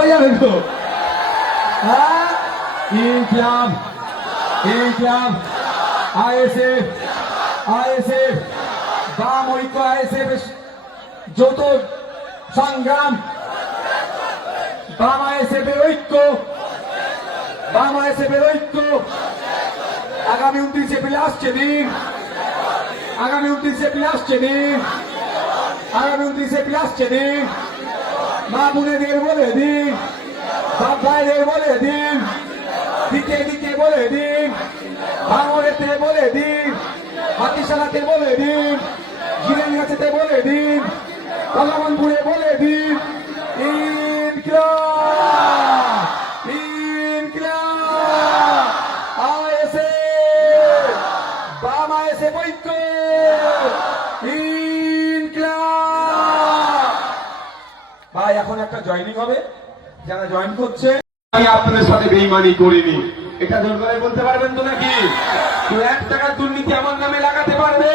সবাই জানেন তো? হ্যাঁ, ইনকিলাব, ইনকিলাব, আইএসএফ, আইএসএফ, বাম ঐক্য, আইএসএফ যৌথ সংগ্রাম, বাম আইএসএফ এর ঐক্য, বাম আইএসএফ এর ঐক্য। আগামী 29 এপ্রিল আসছে দিন, আগামী 29 এপ্রিল আসছে দিন, আগামী 29 এপ্রিল আসছে দিন। মা বোনেদের বলে দিন, বাপ ভাইদের বলে দিন, দিকে দিকে বলে দিন, ভাঙড়েতে বলে দিন, হাতিশালাতে বলে দিন, গিরেনগাছিতে বলে দিন, কলামনপুরে বলে দিন, ইনকিলাব, ইনকিলাব, আইএসএফ, বাম আইএসএফ ঐক্য, ইনকিলাব। ভাই এখন একটা জয়েনিং হবে, যারা জয়েন করছে। আমি আপনাদের সাথে বেইমানি করিনি, এটা জোর করে বলতে পারবেন তো নাকি? কেউ 1 টাকার দুর্নীতি আমার নামে লাগাতে পারবে?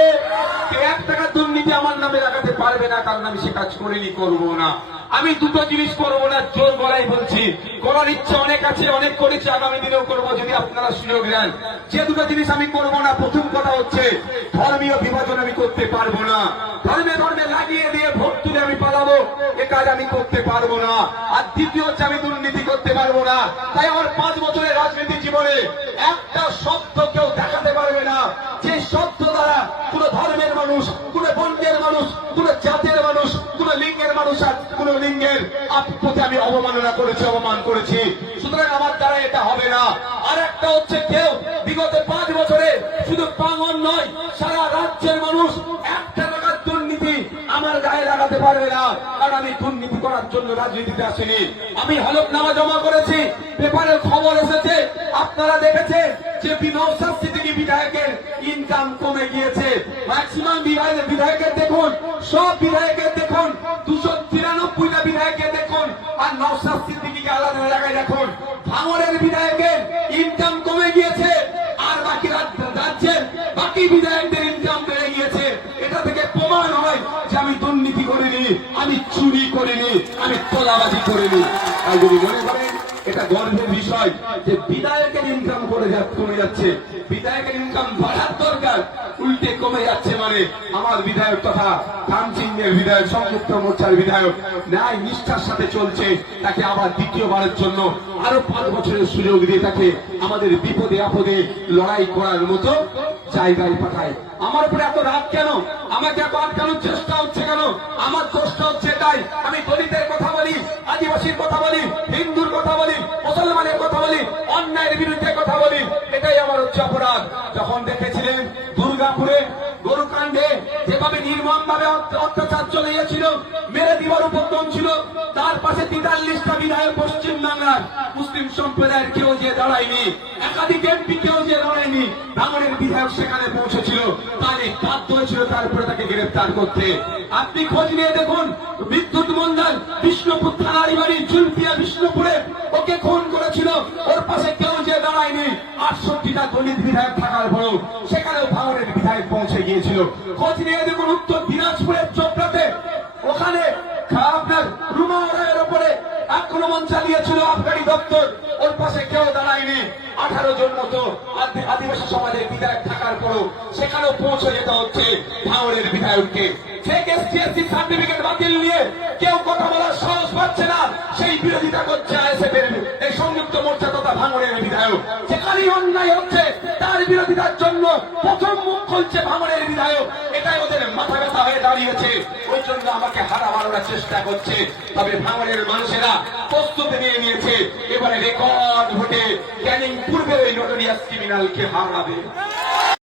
কেউ 1 টাকার দুর্নীতি আমার নামে লাগাতে পারবে না, কারণ আমি সে কাজ করিনি, করবো না। আমি দুটো জিনিস করবো না, জোর গলায় বলছি। করার ইচ্ছা অনেক আছে, অনেক করেছি, আগামী দিনেও করবো যদি আপনারা সুযোগ দেন। যে দুটো জিনিস আমি করবো না, প্রথম কথা হচ্ছে ধর্মীয় বিভাজন আমি করতে পারবো না। ধর্মে ধর্মে লাগিয়ে দিয়ে ভোট তুলে আমি পালাবো, এ কাজ আমি করতে পারবো না। আর দ্বিতীয় হচ্ছে আমি দুর্নীতি করতে পারবো না। তাই আমার 5 বছরের রাজনীতি জীবনে একটা শব্দ কেউ দেখাতে পারবে না যে শব্দ দ্বারা কোন ধর্মের মানুষ, কোন বর্ণের মানুষ, কোন জাতের মানুষ, কোন লিঙ্গের মানুষ আর কোন লিঙ্গের প্রতি আমি অবমাননা করেছি, অপমান করেছি। সুতরাং আমার দ্বারা এটা হবে না। আর একটা হচ্ছে কেউ বিগত 5 বছরে শুধু পাঙ্গন নয়, সারা রাজ্যের মানুষ 1 টাকার দুর্নীতি আমার গায়ে লাগাতে পারবে না, কারণ আমি দুর্নীতি করার জন্য রাজনীতিতে আসিনি। আমি হলফনামা জমা করেছি, পেপারে খবর এসেছে, আপনারা দেখেছেন যে নওশাদ সিদ্দিকী বিধায়কের ইনকাম কমে গিয়েছে। ম্যাক্সিমাম বিধায়কের দেখুন, সব বিধায়কের দেখুন, 293টা বিধায়কের দেখুন, আর নওশাদ সিদ্দিকীকে আলাদা জায়গায় দেখুন। ভাঙড়ের বিধায়কের ইনকাম কমে গিয়েছে, আর বাকি রাজ্যের বাকি বিধায়কদের ইনকাম বেড়ে গিয়েছে। এটা থেকে প্রমাণ হয় যে আমি দুর্নীতি করিনি, আমি চুরি করিনি, আমি তোলাবাজি করিনি। আর যদি মনে করেন এটা গর্বের বিষয় যে বিধায়কের ইনকাম কমে যাচ্ছে, বিধায়কের ইনকাম বাড়ার দরকার, উল্টে কমে যাচ্ছে, মানে আমার বিধায়ক তথা ধানসিংহের বিধায়ক, সংযুক্ত মোর্চার বিধায়ক ন্যায় নিষ্ঠার সাথে চলছে, তাকে আবার দ্বিতীয়বারের জন্য আরো 5 বছরের সুযোগ দিয়ে তাকে আমাদের বিপদে আপদে লড়াই করার মতো জায়গায় পাঠায়। আমার উপরে এত রাগ কেন? আমাকে এত আটকানোর চেষ্টা হচ্ছে কেন? আমার দোষটা হচ্ছে এটাই, আমি দলিতের কথা বলি, আদিবাসীর কথা বলি, হিন্দুর কথা বলি, মুসলমানের কথা বলি, অন্যায়ের বিরুদ্ধে কথা বলি, এটাই আমার হচ্ছে অপরাধ। যখন দেখেছিলেন দুর্গাপুরে গরুকাণ্ডে যেভাবে নির্মম ভাবে অত্যাচার চলে গিয়েছিল, মেরে দিবার উপক্রম ছিল, তার পাশে 43টা বিধায়ক পশ্চিম বাংলার মুসলিম সম্প্রদায়ের কেউ যে দাঁড়ায়নি, একাধিক এমপি কেউ যে দাঁড়ায়নি, ভাঙড়ের বিধায়ক সেখানে পৌঁছেছিল, তাহলে বাধ্য হয়েছিল তারপরে তাকে গ্রেফতার করতে। আপনি খোঁজ নিয়ে দেখুন, বিদ্যুৎ মন্ডল বিষ্ণুপুর থানার বাড়ি জুলপিয়া বিষ্ণুপুরে, ওকে খুন করেছিল, ওর পাশে কেউ যে দাঁড়ায়নি। 68টা দলিত বিধায়ক থাকার পরেও সেখানেও ভাঙড়ের বিধায়ক পৌঁছে গিয়েছিল। খোঁজ নিয়ে দেখুন উত্তর দিনাজপুরের চোপড়াতে, ওখানে আপনার রুমা রায়ের উপরে আক্রমণ চালিয়েছিল আবগারি দপ্তর, ওর পাশে কেউ দাঁড়ায়নি। 18 জন মতো আদিবাসী সমাজের বিধায়ক থাকার পরও সেখানেও পৌঁছে যেতে হচ্ছে ভাঙড়ের বিধায়ককে। এসসি সার্টিফিকেট বাতিল নিয়ে কেউ কথা বলার সাহস পাচ্ছে না, সেই বিরোধিতা করছে আইএসএফ এর এই সংযুক্ত মোর্চা তথা ভাঙড়ের বিধায়ক। যেখানেই অন্যায় হচ্ছে তার বিরোধিতার জন্য প্রথম মুখ খুলছে ভাঙড়ের বিধায়ক, এটাই ওদের মাথা ব্যথা হয়ে দাঁড়িয়েছে। ওই জন্য আমাকে হারা মারার চেষ্টা করছে। তবে ভাঙড়ের মানুষেরা প্রস্তুতি নিয়ে নিয়েছে, এবারে রেকর্ড ভোটে ক্যানিং পূর্বের ওই নোটোরিয়াস ক্রিমিনালকে হারাবে।